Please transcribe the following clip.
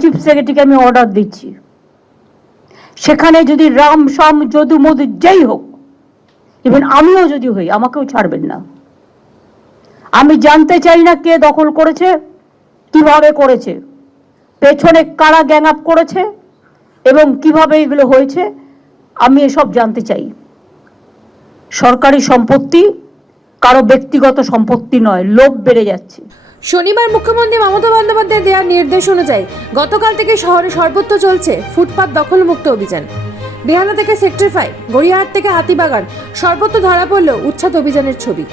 Chief সেক্রেটারিকে আমি order দিচ্ছি। সেখানে যদি রাম সাম যদু, মধু যেই হোক ইভেন আমিও যদি হই, আমাকেও ছাড়বেন না। আমি জানতে চাই না কে দখল করেছে, কীভাবে করেছে, পেছনে কারা গ্যাং আপ করেছে, এবং কীভাবে এগুলো হয়েছে, আমি এসব জানতে চাই। সরকারি সম্পত্তি কারও ব্যক্তিগত সম্পত্তি নয়, লোভ বেড়ে যাচ্ছে। শনিবার মুখ্যমন্ত্রী মমতা বন্দ্যোপাধ্যায় দেওয়ার নির্দেশ অনুযায়ী গতকাল থেকে শহরে সর্বত্র চলছে ফুটপাত দখলমুক্ত অভিযান। বেহালা থেকে সেক্টর ফাইভ গড়িয়াহাট থেকে হাতিবাগান সর্বত্র ধরা পড়ল উচ্ছাদ অভিযানের ছবি।